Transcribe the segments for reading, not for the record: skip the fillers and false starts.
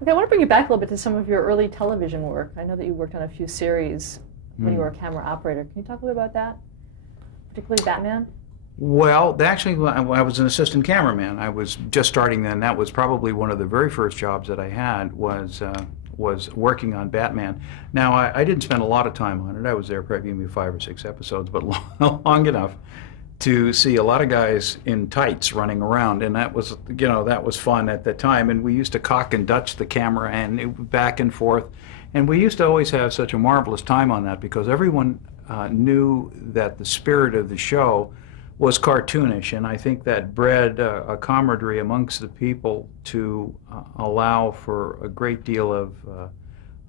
Okay, I want to bring you back a little bit to some of your early television work. I know that you worked on a few series when you were a camera operator. Can you talk a little bit about that, particularly Batman? Well, actually, I was an assistant cameraman. I was just starting then. That was probably one of the very first jobs that I had was working on Batman. Now, I didn't spend a lot of time on it. I was there probably maybe 5 or 6 episodes, but long enough to see a lot of guys in tights running around, and that was, that was fun at the time. And we used to cock and Dutch the camera and back and forth, and we used to always have such a marvelous time on that because everyone knew that the spirit of the show was cartoonish, and I think that bred a camaraderie amongst the people to allow for a great deal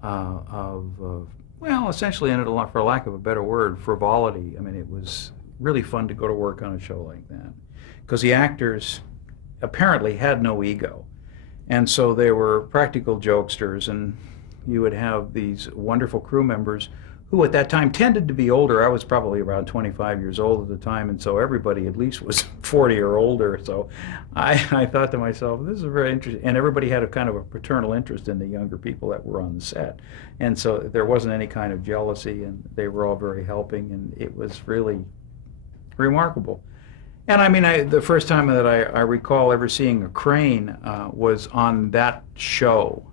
well, essentially, for lack of a better word, frivolity. I mean, it was really fun to go to work on a show like that because the actors apparently had no ego, and so they were practical jokesters, and you would have these wonderful crew members who at that time tended to be older. I was probably around 25 years old at the time, and so everybody at least was 40 or older. So I thought to myself, this is very interesting. And everybody had a kind of a paternal interest in the younger people that were on the set. And so there wasn't any kind of jealousy, and they were all very helping, and it was really remarkable. And I mean, the first time that I recall ever seeing a crane was on that show.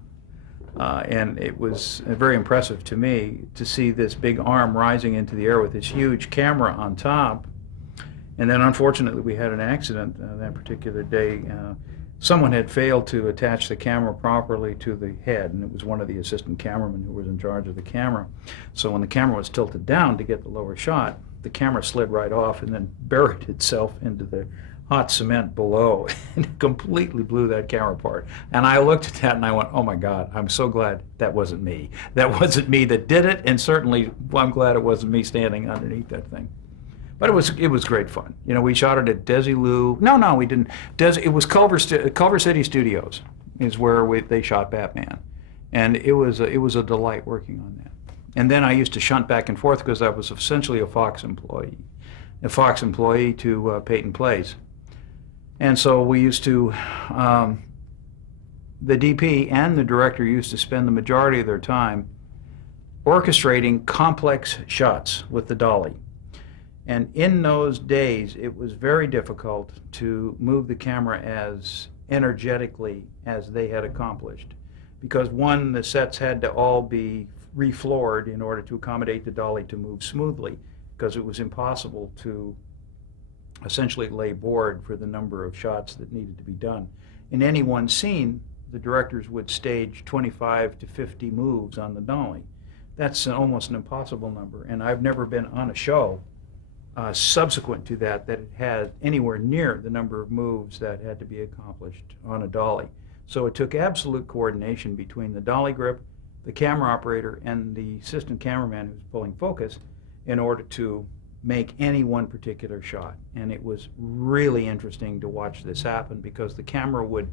And it was very impressive to me to see this big arm rising into the air with this huge camera on top. And then unfortunately we had an accident that particular day. Someone had failed to attach the camera properly to the head, and it was one of the assistant cameramen who was in charge of the camera. So when the camera was tilted down to get the lower shot, the camera slid right off and then buried itself into the hot cement below, and it completely blew that camera apart. And I looked at that and I went, oh my God, I'm so glad that wasn't me. That wasn't me that did it, and certainly I'm glad it wasn't me standing underneath that thing. But it was great fun. You know, we shot it at Desilu. No, we didn't. It was Culver City Studios is where they shot Batman, and it was a delight working on that. And then I used to shunt back and forth because I was essentially a Fox employee to Peyton Place. And so we used to, the DP and the director used to spend the majority of their time orchestrating complex shots with the dolly. And in those days, it was very difficult to move the camera as energetically as they had accomplished. Because one, the sets had to all be refloored in order to accommodate the dolly to move smoothly, because it was impossible to essentially lay board for the number of shots that needed to be done. In any one scene, the directors would stage 25 to 50 moves on the dolly. That's almost an impossible number, and I've never been on a show subsequent to that it had anywhere near the number of moves that had to be accomplished on a dolly. So it took absolute coordination between the dolly grip, the camera operator, and the assistant cameraman who's pulling focus in order to make any one particular shot. And it was really interesting to watch this happen because the camera would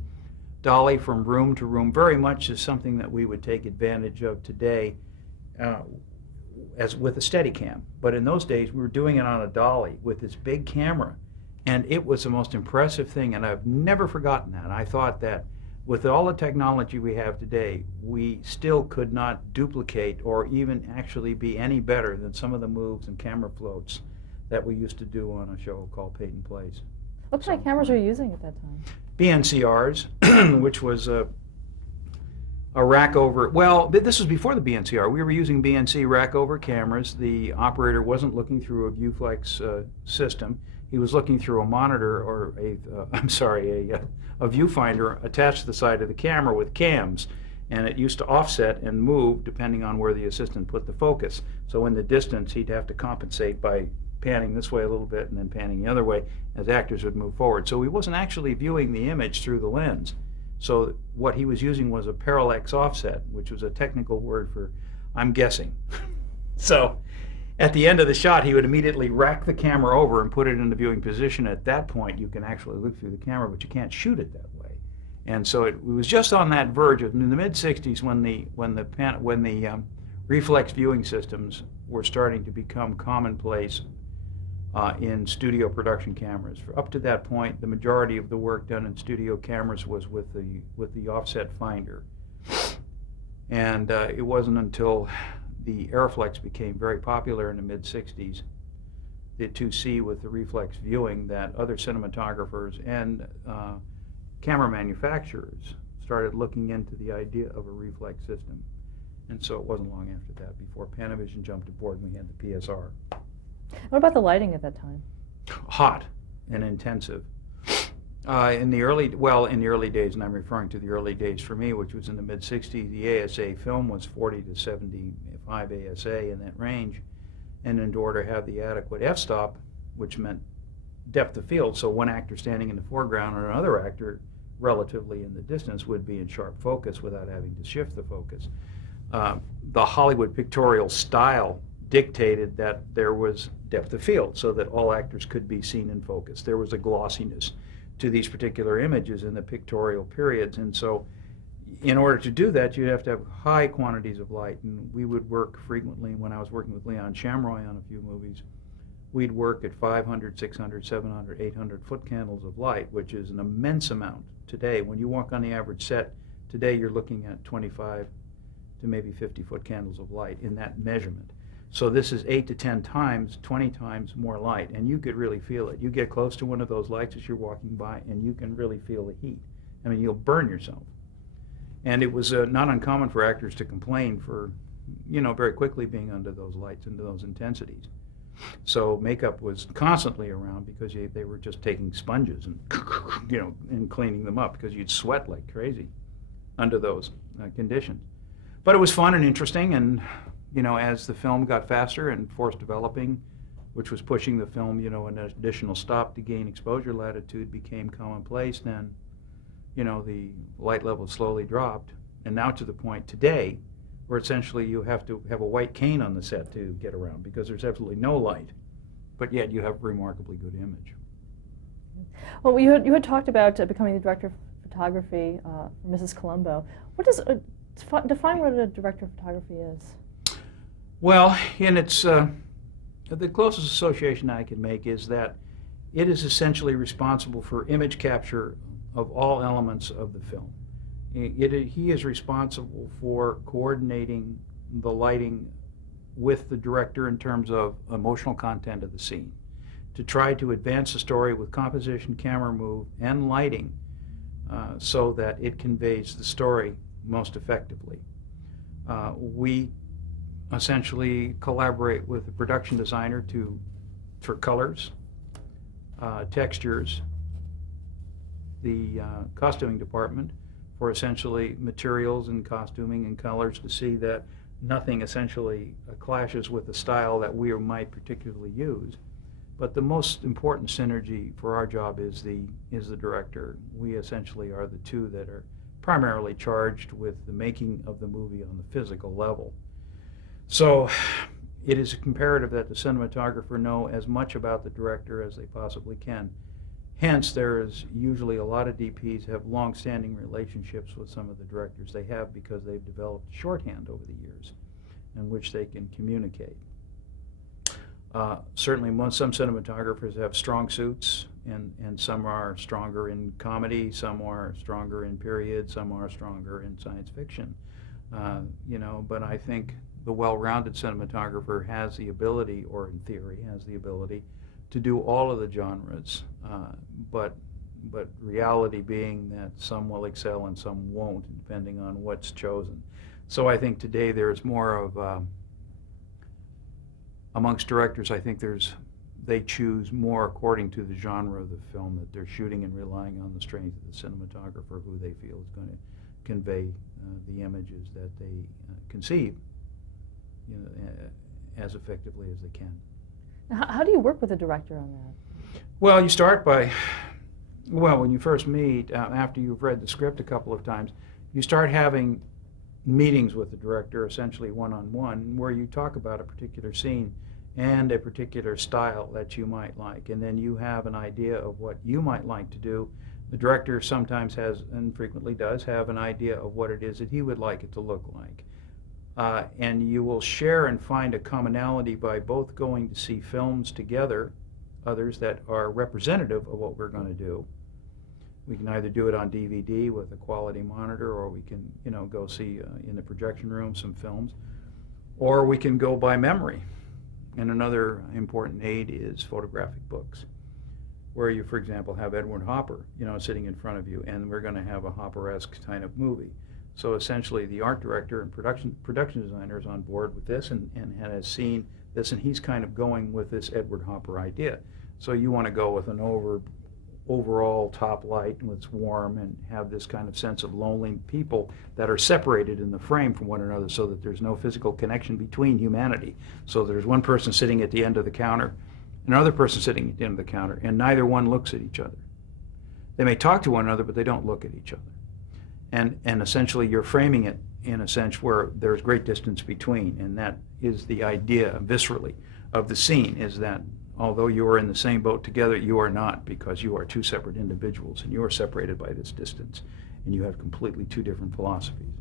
dolly from room to room, very much as something that we would take advantage of today as with a Steadicam. But in those days, we were doing it on a dolly with this big camera, and it was the most impressive thing, and I've never forgotten that. I thought that with all the technology we have today, we still could not duplicate or even actually be any better than some of the moves and camera floats that we used to do on a show called Peyton Place. What kind of cameras were you using at that time? BNCRs, which was a rack over, well, this was before the BNCR. We were using BNC rack over cameras. The operator wasn't looking through a viewflex system. He was looking through a monitor or a viewfinder attached to the side of the camera with cams, and it used to offset and move depending on where the assistant put the focus. So in the distance, he'd have to compensate by panning this way a little bit and then panning the other way as actors would move forward. So he wasn't actually viewing the image through the lens. So what he was using was a parallax offset, which was a technical word for, I'm guessing. So at the end of the shot, he would immediately rack the camera over and put it in the viewing position. At that point, you can actually look through the camera, but you can't shoot it that way. And so it was just on that verge of, in the mid-'60s when the reflex viewing systems were starting to become commonplace in studio production cameras. Up to that point, the majority of the work done in studio cameras was with the offset finder. And it wasn't until the Airflex became very popular in the mid-60s, the 2C with the reflex viewing, that other cinematographers and camera manufacturers started looking into the idea of a reflex system. And so it wasn't long after that before Panavision jumped aboard and we had the PSR. What about the lighting at that time? Hot and intensive. In the early days, and I'm referring to the early days for me, which was in the mid-60s, the ASA film was 40 to 75 ASA in that range. And in order to have the adequate f-stop, which meant depth of field, so one actor standing in the foreground and another actor relatively in the distance would be in sharp focus without having to shift the focus. The Hollywood pictorial style dictated that there was depth of field so that all actors could be seen in focus. There was a glossiness to these particular images in the pictorial periods, and so in order to do that, you'd have to have high quantities of light. And we would work frequently, when I was working with Leon Shamroy on a few movies, we'd work at 500, 600, 700, 800 foot candles of light, which is an immense amount today. When you walk on the average set today, you're looking at 25 to maybe 50 foot candles of light in that measurement. So this is 8 to 10 times, 20 times more light, and you could really feel it. You get close to one of those lights as you're walking by, and you can really feel the heat. I mean, you'll burn yourself. And it was not uncommon for actors to complain for, very quickly being under those lights, into those intensities. So makeup was constantly around because they were just taking sponges and, and cleaning them up because you'd sweat like crazy under those conditions. But it was fun and interesting, and as the film got faster and force developing, which was pushing the film, an additional stop to gain exposure latitude became commonplace, then, the light level slowly dropped, and now to the point today where essentially you have to have a white cane on the set to get around because there's absolutely no light, but yet you have remarkably good image. Well, you had talked about becoming the director of photography for Mrs. Columbo. What does define what a director of photography is? Well, and it's the closest association I can make is that it is essentially responsible for image capture of all elements of the film. He is responsible for coordinating the lighting with the director in terms of emotional content of the scene, to try to advance the story with composition, camera move, and lighting so that it conveys the story most effectively. We essentially collaborate with the production designer for colors, textures, the costuming department for essentially materials and costuming and colors to see that nothing essentially clashes with the style that we might particularly use. But the most important synergy for our job is the director. We essentially are the two that are primarily charged with the making of the movie on the physical level. So it is imperative that the cinematographer know as much about the director as they possibly can. Hence, there is usually a lot of DPs have long-standing relationships with some of the directors they have because they've developed shorthand over the years in which they can communicate. Certainly, some cinematographers have strong suits, and some are stronger in comedy, some are stronger in period, some are stronger in science fiction. But I think the well-rounded cinematographer has the ability, or in theory has the ability, to do all of the genres, but reality being that some will excel and some won't, depending on what's chosen. So I think today there's more of, amongst directors, I think they choose more according to the genre of the film that they're shooting and relying on the strength of the cinematographer who they feel is going to convey the images that they conceive as effectively as they can. How do you work with a director on that? Well, you start by, when you first meet, after you've read the script a couple of times, you start having meetings with the director, essentially one-on-one, where you talk about a particular scene and a particular style that you might like, and then you have an idea of what you might like to do. The director sometimes has, and frequently does, have an idea of what it is that he would like it to look like. And you will share and find a commonality by both going to see films together, others that are representative of what we're going to do, We can either do it on DVD with a quality monitor, or we can, go see in the projection room some films, or we can go by memory. And another important aid is photographic books, where you, for example, have Edward Hopper, sitting in front of you, and we're going to have a Hopper-esque kind of movie. So essentially, the art director and production designer is on board with this and has seen this, and he's kind of going with this Edward Hopper idea. So you want to go with an overall top light, and it's warm, and have this kind of sense of lonely people that are separated in the frame from one another, so that there's no physical connection between humanity. So there's one person sitting at the end of the counter, another person sitting at the end of the counter, and neither one looks at each other. They may talk to one another, but they don't look at each other. And essentially you're framing it in a sense where there's great distance between, and that is the idea viscerally of the scene, is that although you are in the same boat together, you are not, because you are two separate individuals, and you are separated by this distance, and you have completely two different philosophies.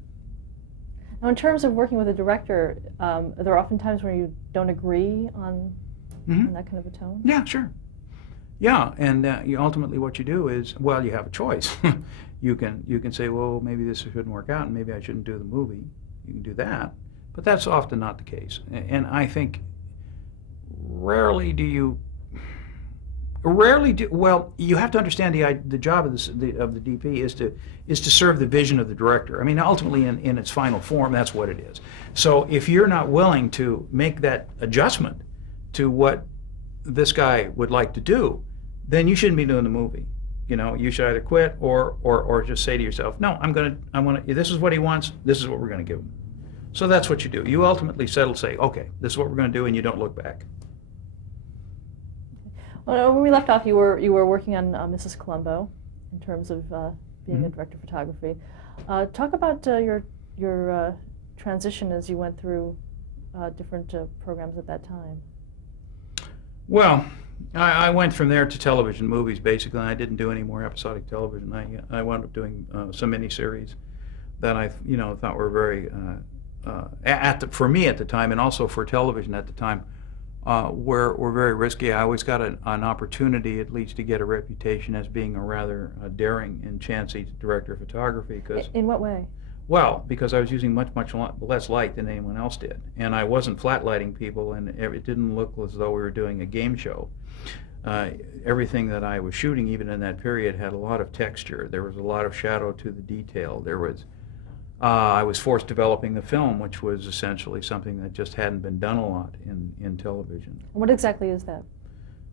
Now, in terms of working with a director, are there often times where you don't agree on that kind of a tone? Yeah, sure. Yeah, and ultimately what you do is, well, you have a choice. You can say, well, maybe this shouldn't work out, and maybe I shouldn't do the movie. You can do that, but that's often not the case. And I think rarely do you. Well, you have to understand the job of the DP is to serve the vision of the director. I mean, ultimately, in its final form, that's what it is. So if you're not willing to make that adjustment to what this guy would like to do, then you shouldn't be doing the movie. You should either quit or just say to yourself, no, this is what he wants, this is what we're going to give him. So that's what you do. You ultimately settle, say, okay, this is what we're going to do, and you don't look back. Well, when we left off, you were working on Mrs. Columbo in terms of being a director of photography. Talk about your transition as you went through different programs at that time. Well, I went from there to television movies, basically, and I didn't do any more episodic television. I wound up doing some miniseries that I thought were very, for me at the time, and also for television at the time, were very risky. I always got an opportunity, at least, to get a reputation as being a rather daring and chancy director of photography. In what way? Well, because I was using much less light than anyone else did, and I wasn't flat lighting people, and it didn't look as though we were doing a game show. Everything that I was shooting, even in that period, had a lot of texture. There was a lot of shadow to the detail. I was forced developing the film, which was essentially something that just hadn't been done a lot in television. What exactly is that?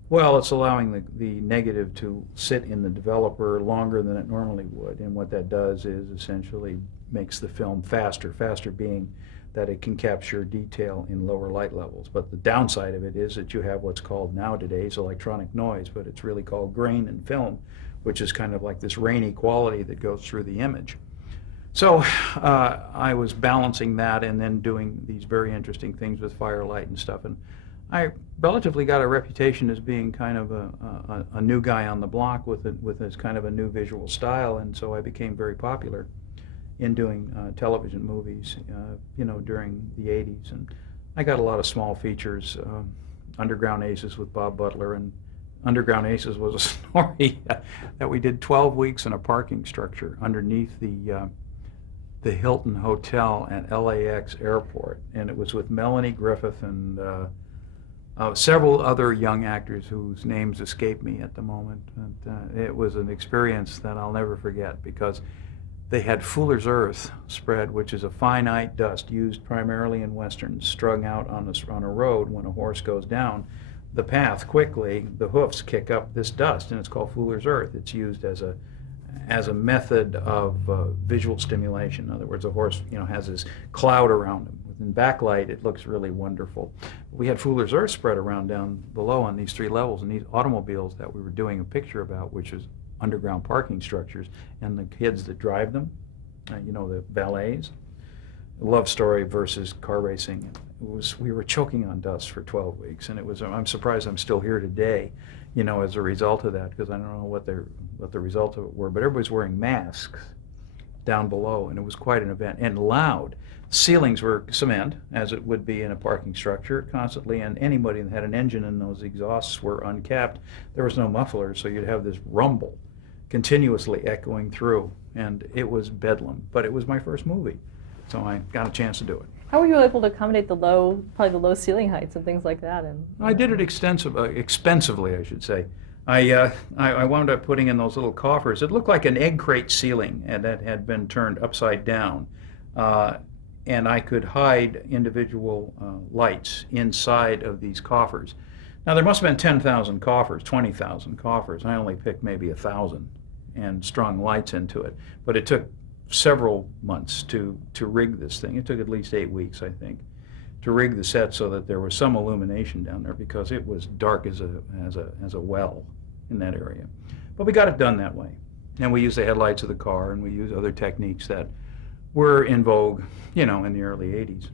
Well, it's allowing the negative to sit in the developer longer than it normally would, and what that does is essentially makes the film faster being that it can capture detail in lower light levels. But the downside of it is that you have what's called nowadays electronic noise, but it's really called grain in film, which is kind of like this rainy quality that goes through the image. So I was balancing that and then doing these very interesting things with firelight and stuff, and I relatively got a reputation as being kind of a new guy on the block with this kind of a new visual style, and so I became very popular in doing television movies, during the 80s. And I got a lot of small features, Underground Aces with Bob Butler, and Underground Aces was a story that we did 12 weeks in a parking structure underneath the Hilton Hotel at LAX Airport, and it was with Melanie Griffith and several other young actors whose names escape me at the moment. And it was an experience that I'll never forget, because they had Fuller's Earth spread, which is a finite dust used primarily in westerns, strung out on a road. When a horse goes down the path quickly, the hoofs kick up this dust, and it's called Fuller's Earth. It's used as a method of visual stimulation. In other words, a horse has this cloud around him. In backlight, it looks really wonderful. We had Fuller's Earth spread around down below on these 3 levels, and these automobiles that we were doing a picture about, which is underground parking structures, and the kids that drive them, the valets. Love story versus car racing. We were choking on dust for 12 weeks, and I'm surprised I'm still here today, as a result of that, because I don't know what the results of it were, but everybody's wearing masks down below, and it was quite an event, and loud. Ceilings were cement, as it would be in a parking structure, constantly, and anybody that had an engine and those exhausts were uncapped. There was no muffler, so you'd have this rumble, continuously echoing through, and it was bedlam. But it was my first movie, so I got a chance to do it. How were you able to accommodate probably the low ceiling heights and things like that? And I did it expensively, I should say. I wound up putting in those little coffers. It looked like an egg crate ceiling, and that had been turned upside down. And I could hide individual lights inside of these coffers. Now, there must have been 10,000 coffers, 20,000 coffers. I only picked maybe 1,000 and strung lights into it. But it took several months to rig this thing. It took at least 8 weeks, I think, to rig the set so that there was some illumination down there, because it was dark as a well in that area. But we got it done that way. And we used the headlights of the car, and we used other techniques that were in vogue, in the early 80s.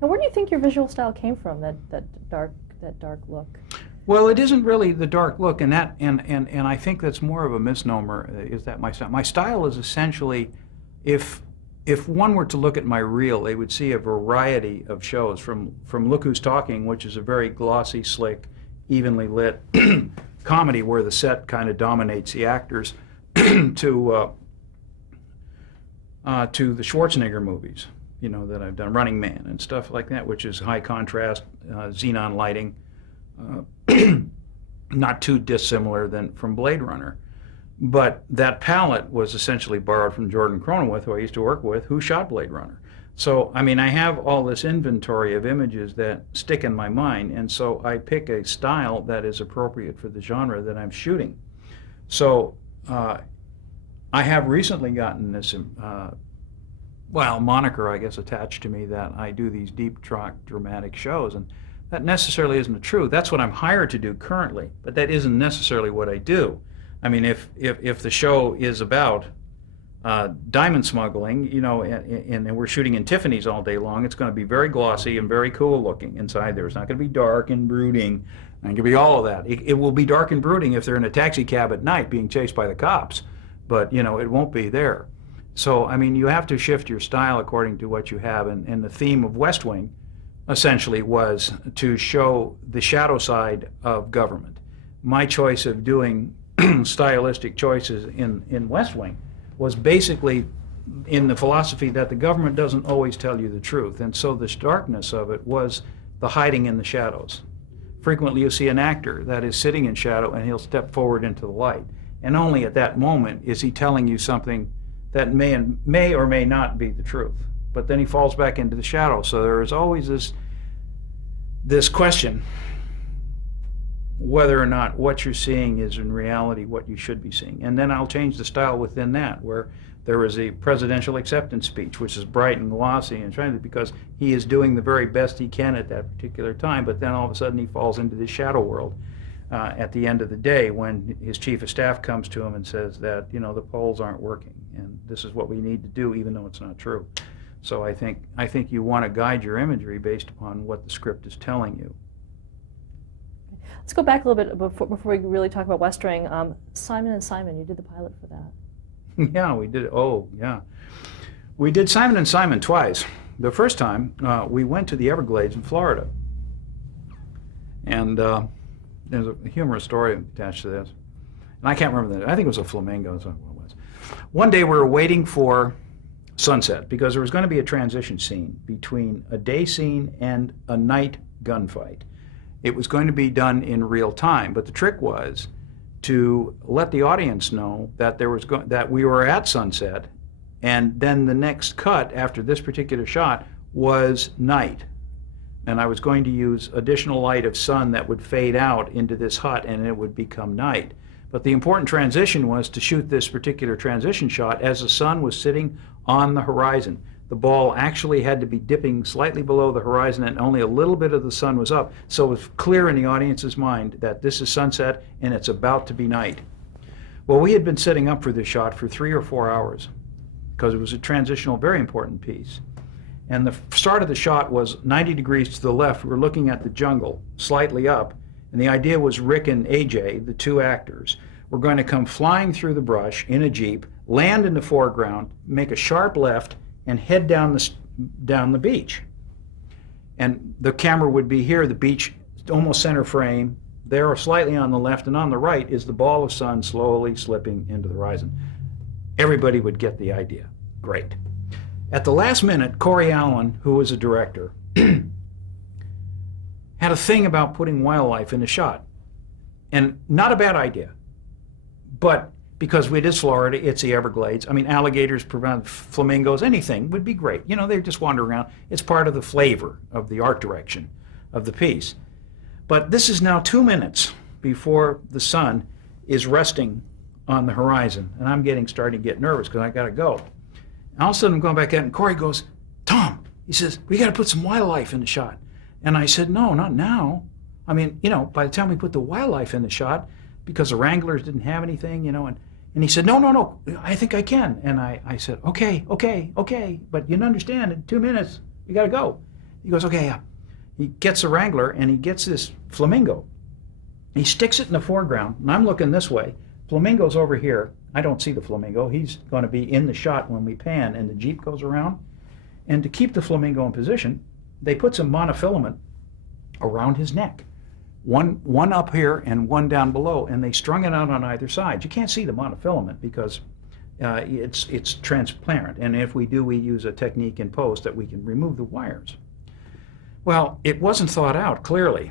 And where do you think your visual style came from, that dark look? Well, it isn't really the dark look, and I think that's more of a misnomer, is that my style. My style is essentially, if one were to look at my reel, they would see a variety of shows, from Look Who's Talking, which is a very glossy, slick, evenly lit comedy where the set kind of dominates the actors, to the Schwarzenegger movies, that I've done, Running Man and stuff like that, which is high contrast, xenon lighting, not too dissimilar from Blade Runner. But that palette was essentially borrowed from Jordan Cronenweth, who I used to work with, who shot Blade Runner. So, I have all this inventory of images that stick in my mind, and so I pick a style that is appropriate for the genre that I'm shooting. So, I have recently gotten this, moniker, I guess, attached to me, that I do these deep, dramatic shows, and that necessarily isn't true. That's what I'm hired to do currently, but that isn't necessarily what I do. If the show is about diamond smuggling, and we're shooting in Tiffany's all day long, it's going to be very glossy and very cool looking inside there. It's not going to be dark and brooding. It's going to be all of that. It will be dark and brooding if they're in a taxi cab at night being chased by the cops, but it won't be there. So you have to shift your style according to what you have, and the theme of West Wing essentially was to show the shadow side of government. My choice of doing stylistic choices in West Wing was basically in the philosophy that the government doesn't always tell you the truth, and so the darkness of it was the hiding in the shadows. Frequently you see an actor that is sitting in shadow, and he'll step forward into the light, and only at that moment is he telling you something that may or may not be the truth, but then he falls back into the shadow. So there is always this question whether or not what you're seeing is in reality what you should be seeing. And then I'll change the style within that, where there is a presidential acceptance speech, which is bright and glossy and trendy because he is doing the very best he can at that particular time, but then all of a sudden he falls into this shadow world at the end of the day, when his chief of staff comes to him and says that, the polls aren't working and this is what we need to do, even though it's not true. So I think you want to guide your imagery based upon what the script is telling you. Let's go back a little bit before we really talk about West Wing. Simon and Simon, you did the pilot for that. Yeah, we did. Oh, yeah. We did Simon and Simon twice. The first time, we went to the Everglades in Florida. And there's a humorous story attached to this. And I can't remember that. I think it was a flamingo. That's what it was. One day we were waiting for sunset because there was going to be a transition scene between a day scene and a night gunfight. It was going to be done in real time, but the trick was to let the audience know that that we were at sunset, and then the next cut after this particular shot was night. And I was going to use additional light of sun that would fade out into this hut, and it would become night. But the important transition was to shoot this particular transition shot as the sun was sitting on the horizon. The ball actually had to be dipping slightly below the horizon, and only a little bit of the sun was up. So it was clear in the audience's mind that this is sunset and it's about to be night. Well, we had been setting up for this shot for 3 or 4 hours because it was a transitional, very important piece. And the start of the shot was 90 degrees to the left. We were looking at the jungle, slightly up. And the idea was Rick and AJ, the two actors, were going to come flying through the brush in a Jeep, land in the foreground, make a sharp left, and head down the beach. And the camera would be here, the beach, almost center frame, there slightly on the left, and on the right is the ball of sun slowly slipping into the horizon. Everybody would get the idea. Great. At the last minute, Corey Allen, who was a director, had a thing about putting wildlife in the shot. And not a bad idea. But because it is Florida, it's the Everglades. I mean, alligators, flamingos, anything would be great. You know, they just wander around. It's part of the flavor of the art direction of the piece. But this is now 2 minutes before the sun is resting on the horizon. And I'm starting to get nervous because I got to go. And all of a sudden I'm going back out and Corey goes, Tom, he says, we got to put some wildlife in the shot. And I said, no, not now. I mean, you know, by the time we put the wildlife in the shot, because the Wranglers didn't have anything, you know, and he said, no, I think I can. And I said, okay, but you understand, in 2 minutes, you got to go. He goes, okay, yeah. He gets the Wrangler, and he gets this flamingo. He sticks it in the foreground, and I'm looking this way. Flamingo's over here. I don't see the flamingo. He's going to be in the shot when we pan, and the Jeep goes around. And to keep the flamingo in position, they put some monofilament around his neck. One up here and one down below, and they strung it out on either side. You can't see the monofilament because it's transparent, and if we do, we use a technique in post that we can remove the wires. Well, it wasn't thought out clearly.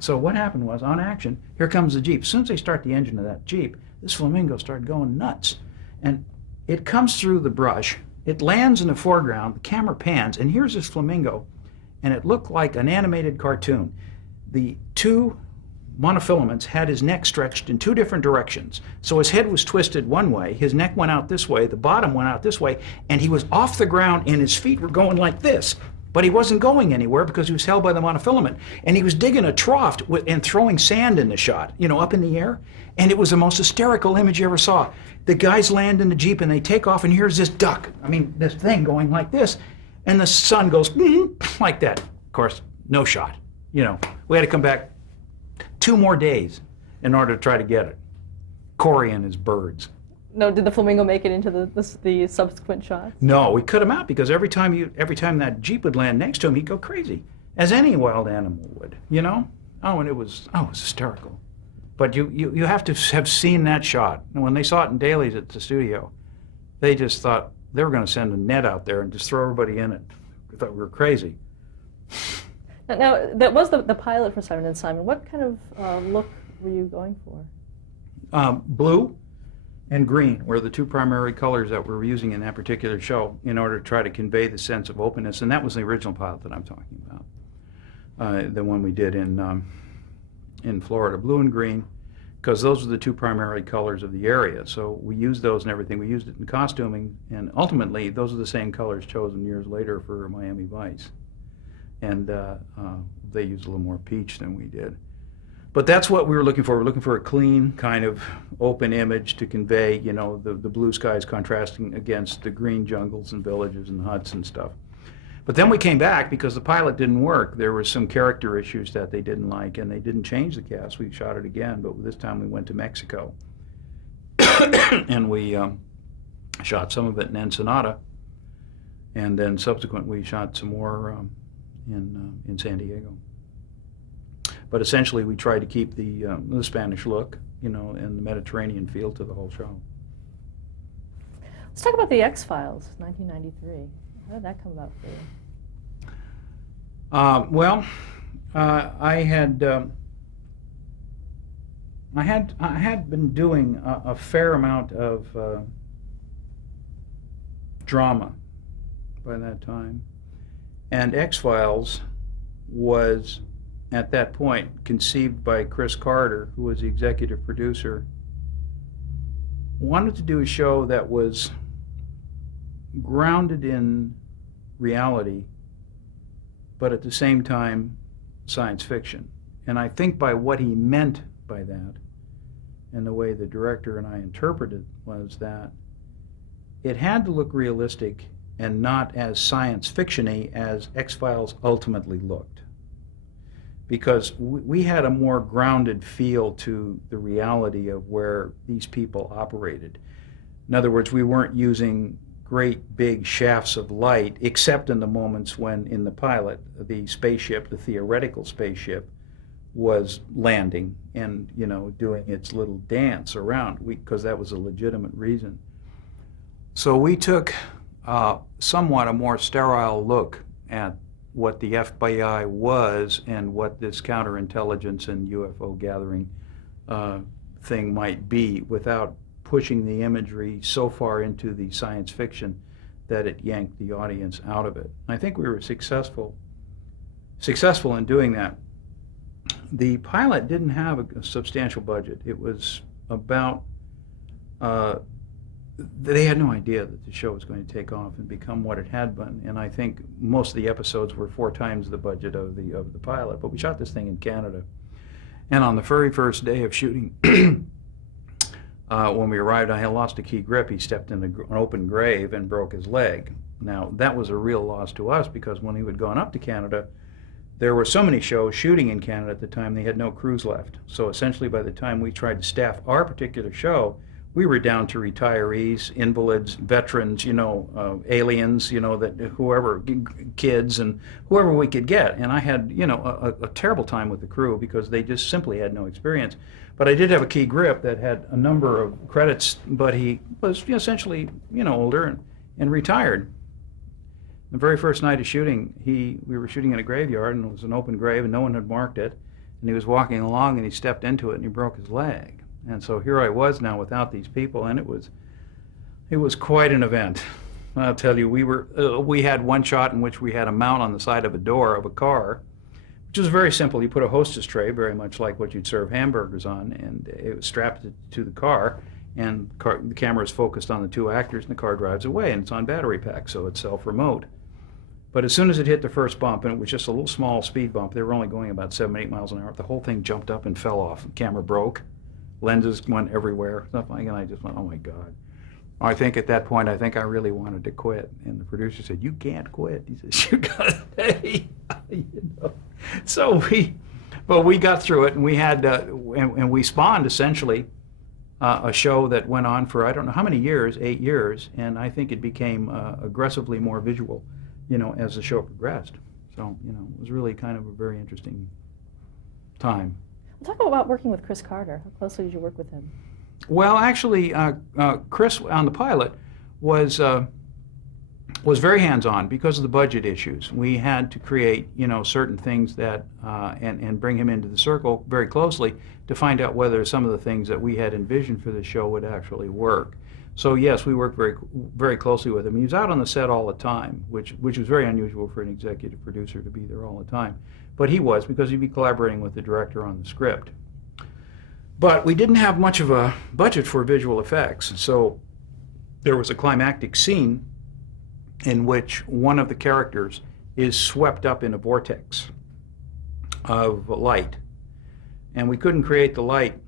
So what happened was, on action, here comes the Jeep. As soon as they start the engine of that Jeep, this flamingo started going nuts. And it comes through the brush, it lands in the foreground, the camera pans, and here's this flamingo, and it looked like an animated cartoon. The two monofilaments had his neck stretched in two different directions. So his head was twisted one way, his neck went out this way, the bottom went out this way, and he was off the ground and his feet were going like this. But he wasn't going anywhere because he was held by the monofilament. And he was digging a trough and throwing sand in the shot, you know, up in the air. And it was the most hysterical image you ever saw. The guys land in the Jeep and they take off, and here's this duck. I mean, this thing going like this. And the sun goes like that. Of course, no shot. You know, we had to come back 2 more days in order to try to get it. Corey and his birds. No, did the flamingo make it into the subsequent shots? No, we cut him out because every time that Jeep would land next to him, he'd go crazy, as any wild animal would, you know? Oh, and it was hysterical. But you have to have seen that shot. And when they saw it in dailies at the studio, they just thought they were going to send a net out there and just throw everybody in it. They thought we were crazy. Now that was the pilot for Simon & Simon. What kind of look were you going for? Blue and green were the 2 primary colors that we were using in that particular show in order to try to convey the sense of openness, and that was the original pilot that I'm talking about, the one we did in Florida, blue and green, because those were the 2 primary colors of the area. So we used those and everything. We used it in costuming, and ultimately those are the same colors chosen years later for Miami Vice, and they used a little more peach than we did. But that's what we were looking for. We're looking for a clean, kind of open image to convey, you know, the blue skies contrasting against the green jungles and villages and huts and stuff. But then we came back because the pilot didn't work. There were some character issues that they didn't like, and they didn't change the cast. We shot it again, but this time we went to Mexico. And we shot some of it in Ensenada, and then subsequently we shot some more in San Diego. But essentially, we tried to keep the Spanish look, you know, and the Mediterranean feel to the whole show. Let's talk about the X-Files, 1993. How did that come about for you? Well, I had been doing a fair amount of drama by that time, and X-Files was, at that point, conceived by Chris Carter, who was the executive producer, wanted to do a show that was grounded in reality, but at the same time, science fiction. And I think by what he meant by that, and the way the director and I interpreted was that it had to look realistic and not as science fiction-y as X-Files ultimately looked. Because we had a more grounded feel to the reality of where these people operated. In other words, we weren't using great big shafts of light, except in the moments when, in the pilot, the spaceship, the theoretical spaceship, was landing and, you know, doing its little dance around, because that was a legitimate reason. So we took somewhat a more sterile look at what the FBI was and what this counterintelligence and UFO gathering thing might be, without pushing the imagery so far into the science fiction that it yanked the audience out of it. I think we were successful in doing that. The pilot didn't have a substantial budget. It was about, they had no idea that the show was going to take off and become what it had been. And I think most of the episodes were 4 times the budget of the pilot. But we shot this thing in Canada. And on the very first day of shooting, when we arrived, I had lost a key grip. He stepped in an open grave and broke his leg. Now, that was a real loss to us, because when we had gone up to Canada, there were so many shows shooting in Canada at the time, they had no crews left. So essentially, by the time we tried to staff our particular show, we were down to retirees, invalids, veterans, you know, aliens, you know, that whoever, kids, and whoever we could get. And I had, you know, a terrible time with the crew, because they just simply had no experience. But I did have a key grip that had a number of credits, but he was, you know, essentially, you know, older and retired. The very first night of shooting, we were shooting in a graveyard, and it was an open grave, and no one had marked it. And he was walking along, and he stepped into it, and he broke his leg. And so here I was now without these people, and it was quite an event. I'll tell you, we had one shot in which we had a mount on the side of a door of a car, which was very simple. You put a hostess tray, very much like what you'd serve hamburgers on, and it was strapped to the car, and the camera is focused on the 2 actors, and the car drives away, and it's on battery pack, so it's self-remote. But as soon as it hit the first bump, and it was just a little small speed bump, they were only going about 7-8 miles an hour, the whole thing jumped up and fell off. The camera broke, lenses went everywhere, stuff like that, and I just went, oh my God. I think at that point, I think I really wanted to quit. And the producer said, you can't quit. He says, you gotta stay. You know. So we got through it, and we had, and we spawned essentially a show that went on for I don't know how many years, 8 years, and I think it became aggressively more visual, you know, as the show progressed. So, you know, it was really kind of a very interesting time. We'll talk about working with Chris Carter. How closely did you work with him? Well, actually, Chris on the pilot was very hands-on because of the budget issues. We had to create, you know, certain things that and bring him into the circle very closely to find out whether some of the things that we had envisioned for the show would actually work. So yes, we worked very, very closely with him. He was out on the set all the time, which was very unusual for an executive producer to be there all the time. But he was, because he'd be collaborating with the director on the script. But we didn't have much of a budget for visual effects, so there was a climactic scene in which one of the characters is swept up in a vortex of light. And we couldn't create the light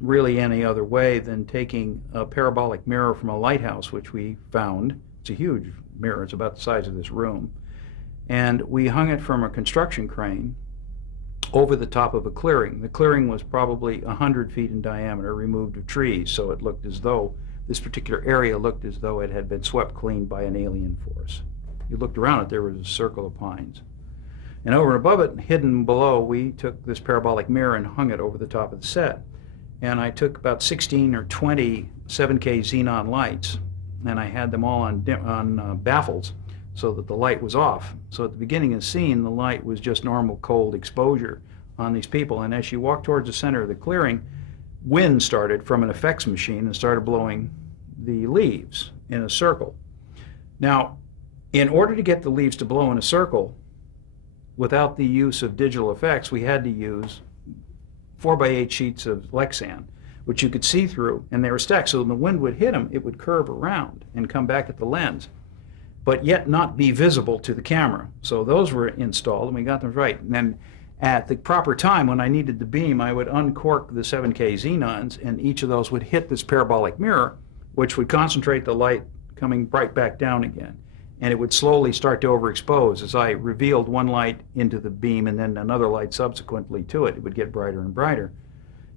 really any other way than taking a parabolic mirror from a lighthouse, which we found. It's a huge mirror, it's about the size of this room. And we hung it from a construction crane over the top of a clearing. The clearing was probably 100 feet in diameter, removed of trees, so it looked as though this particular area looked as though it had been swept clean by an alien force. You looked around it, there was a circle of pines. And over and above it, hidden below, we took this parabolic mirror and hung it over the top of the set. And I took about 16 or 20 7K xenon lights, and I had them all on baffles so that the light was off. So at the beginning of the scene, the light was just normal cold exposure on these people. And as she walked towards the center of the clearing, wind started from an effects machine and started blowing the leaves in a circle. Now, in order to get the leaves to blow in a circle, without the use of digital effects, we had to use 4x8 sheets of Lexan, which you could see through, and they were stacked. So when the wind would hit them, it would curve around and come back at the lens, but yet not be visible to the camera. So those were installed, and we got them right. And then at the proper time, when I needed the beam, I would uncork the 7K xenons, and each of those would hit this parabolic mirror, which would concentrate the light coming right back down again. And it would slowly start to overexpose. As I revealed one light into the beam and then another light subsequently to it, it would get brighter and brighter.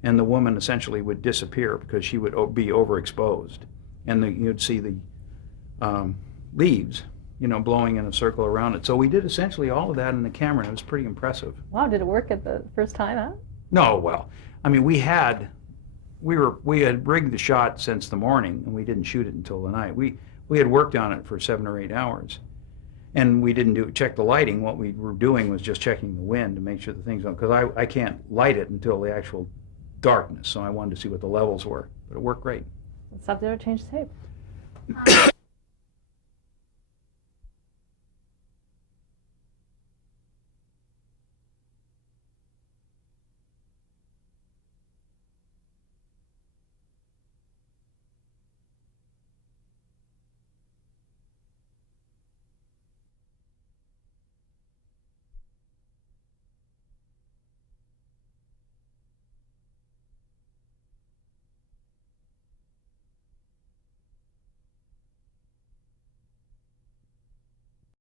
And the woman essentially would disappear because she would be overexposed. And you'd see the leaves, you know, blowing in a circle around it. So we did essentially all of that in the camera, and it was pretty impressive. Wow, did it work at the first time out? No, well, I mean, we had rigged the shot since the morning, and we didn't shoot it until the night. We had worked on it for 7 or 8 hours, and we didn't check the lighting. What we were doing was just checking the wind to make sure the things don't, because I can't light it until the actual darkness, so I wanted to see what the levels were, but it worked great. Let's stop there to change the tape.